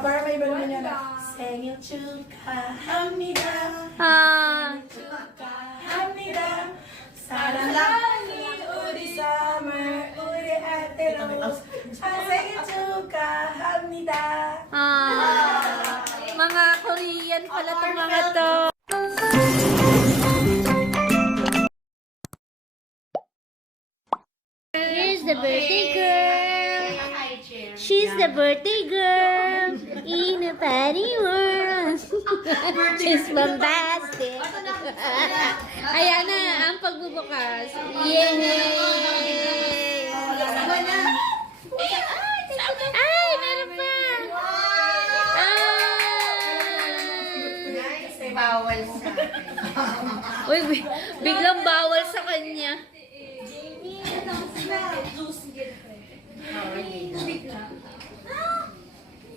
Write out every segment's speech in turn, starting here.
para may iba naman yan na 생일 축하합니다. Ah, 축하합니다. 사랑하는 우리 summer, 우리 ate Rose. 생일 축하합니다. mga Korean pala itong mga to. Here's the birthday girl. She's the birthday girl in a party world. She's bombastic. Ayan na, ang pagbubukas. Yay! Ay, meron pa! Bawal sa Uy, biglang bawal sa kanya.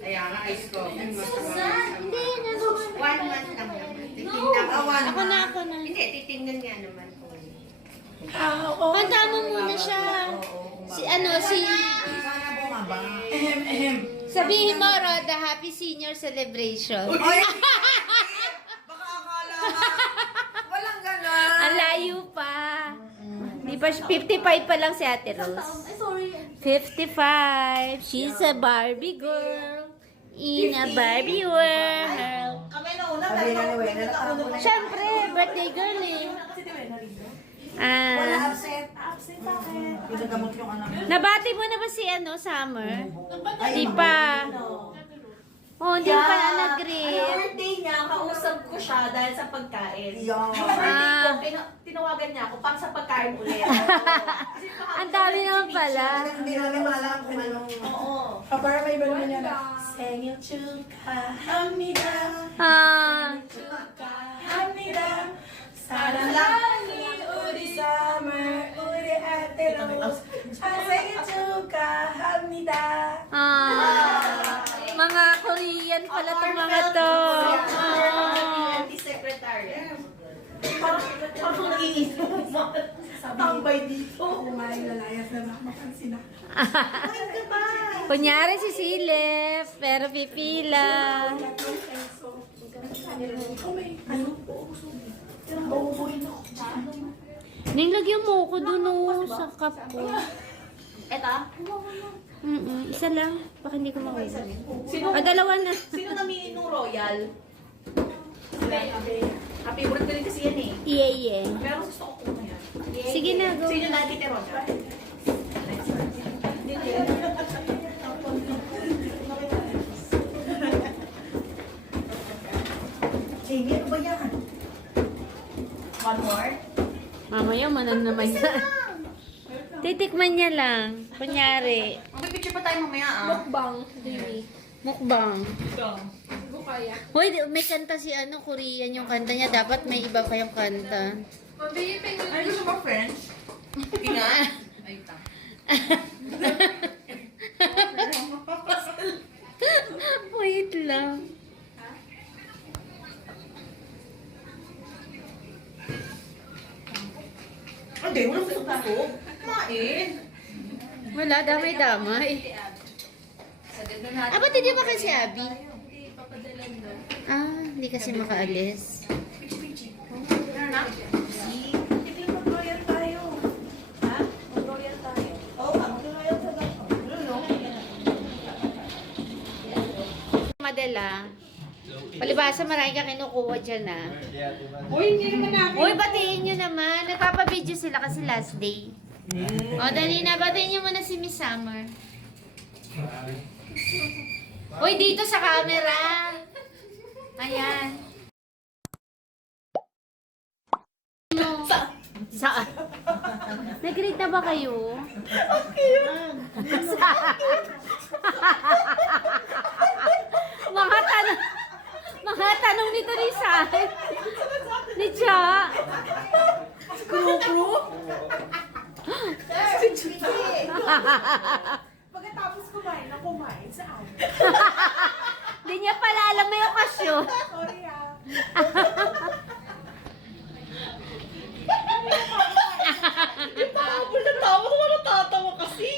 Kaya nga, ice coffee. Hindi, 1 month lang naman. Titingnan Ako na. Hindi, titingnan nga naman po. Kanta mo muna siya. Si Sana bumaba. sabihin mo, Roda, happy senior celebration. Baka akala nga. Walang ganon. Ang layo pa. Di pa, 55 pa lang si Ate Rose. 55. She's a Barbie girl. In a Barbie world. Kami na una, sabi na ni Wena, natapos. Siyempre, birthday girl eh. Absent. Absent bakit? Pinagamot yung anak. Nabati mo na ba si Summer? Di pa. Oh, hindi pa na nag-greet. Birthday niya, kausap ko siya dahil sa pagkain. Ah. Tinawagan niya ako para sa pagkain ulit. Ang dami naman pala. Hindi namin alam kung anong... Oo. para may iba naman yan na 생일 축하합니다. 축하합니다. 사랑하는 우리 summer, 우리 ate Rose. 생일 축하합니다. Mga Korean pala itong mga to. Anti-secretary. Parang nag-iisip mo. Tambay dito. Kumain lalayas na mapansin na. Kunyari si Silip, pero pipila. Ning, lagyan mo ko dun sa cup ko. Eto? Isa lang. Baka hindi ko mawala. Sino, Dalawa na. sino namili nung royal? Happy birthday rin kasi yan eh. Iye. Pero gusto ko kung yan. Sige na, go. Sino natin ni Roda? Jamie, ano ba yan? One more? Mamaya manan naman yan. Titikman niya lang. Kunyari. Mag-picture pa tayo mamaya ah. Mukbang. Hoy, may kanta si Korean yung kanta niya. Dapat may iba pa yung kanta. Ay, gusto mo French? Ina? Ay, ta. Wait lang. Hindi, walang pusok-pusok. Kumain. Wala, damay-damay. Ba't hindi ba kasi Abby? Hindi kasi makaalis. Ano na? Hindi mag-royal tayo. Ha? Mag-royal tayo. Oo, mag-royal sa dapat. Ano, no? Madala. Palibasa, marami ka kinukuha dyan, ah. Uy, hindi naman namin. Uy, batiin nyo naman. Nagpapabideo sila kasi last day. O, dali na. Batiin nyo muna si Miss Summer. Uy, dito sa camera. Ayan. Saan? Nag-grade na ba kayo? Okay. Mga tanong nito ni Sai. Ni Cha. Kru-kru? Pagkatapos kumain saan? Hindi niya pala alam may okasyon. Sorry ah. Pahabol na tawa ko, natatawa kasi.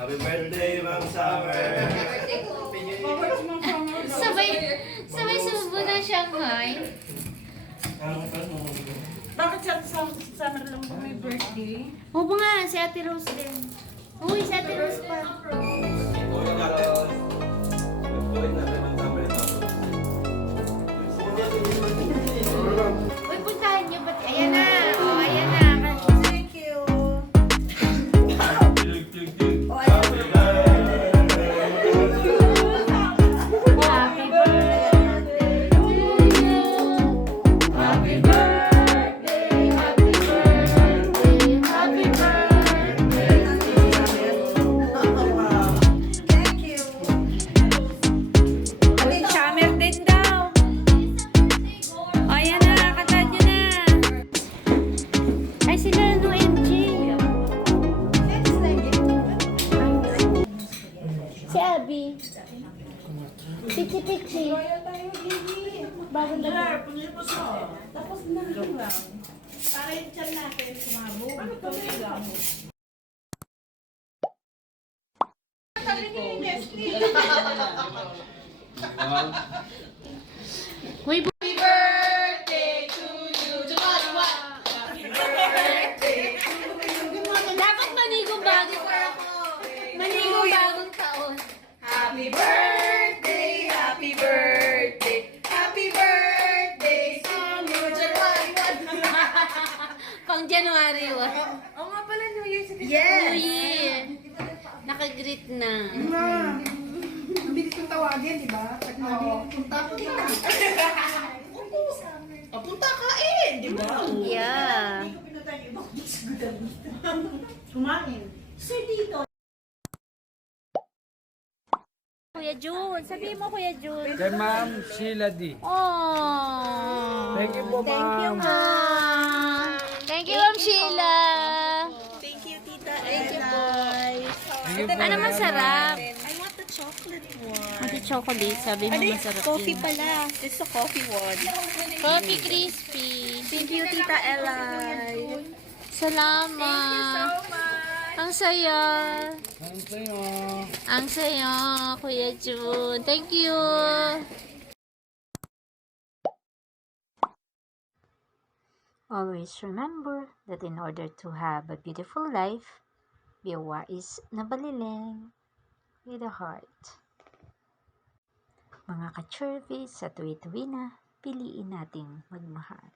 Happy birthday, Ma'am Summer! Sabay subo ng Shanghai. Bakit sa summer lang ba may birthday? Oo ba nga, si Ate Rose din. Uy, si Ate Rose pa. Ulit natin. Ulit natin, Ma'am Summer. Uy, puntahan niyo ba't? Ayan na. Oh, ayan na. Thank you. Happy birthday to you. Happy birthday, happy birthday, happy birthday. Thank you. Ulit, summer din daw. O, ayan na, katad nyo na. Ay, sila no MJ. Si Abby. Si Chipichi. Bago na. Tapos na. Para yung tiyan natin sumabog. Ano to lang? Sabi ni Nestle. Uy, Happy birthday to you! Joshua! dapat manigong bagong manigong bagong taon. Happy birthday! Happy birthday! Happy birthday! Summer! January 1! Pang January 1. Oo nga pala, New Year's Eve. New Year. Nakagreet na. Ang bilis yung tawagin, di ba? Pag punta ko na. Punta kain, di ba? Yeah. Hindi ko pinunta yung ibang disgudan. Kumain. Sir, dito. Kuya Jun. Sabihin mo, Kuya Jun. Kay Ma'am Sheila D. Oh. Thank you po, Ma'am. Thank you, Ma'am Sheila. Thank you, Tita. Thank you, boys. Thank you po, Ano Ma'am. masarap? I want the chocolate one. Ate chocolate. Sabi mo masarap Coffee yun. pala. This is a coffee one. Coffee crispy. Thank you, Tita Eli. Salamat. Ang saya. Ang sayo. Ang saya, Kuya Jun. Thank you. Always remember that in order to have a beautiful life, be a wise na baliling with a heart. Mga ka-churvy, sa tuwi-tuwi na, piliin nating magmahal.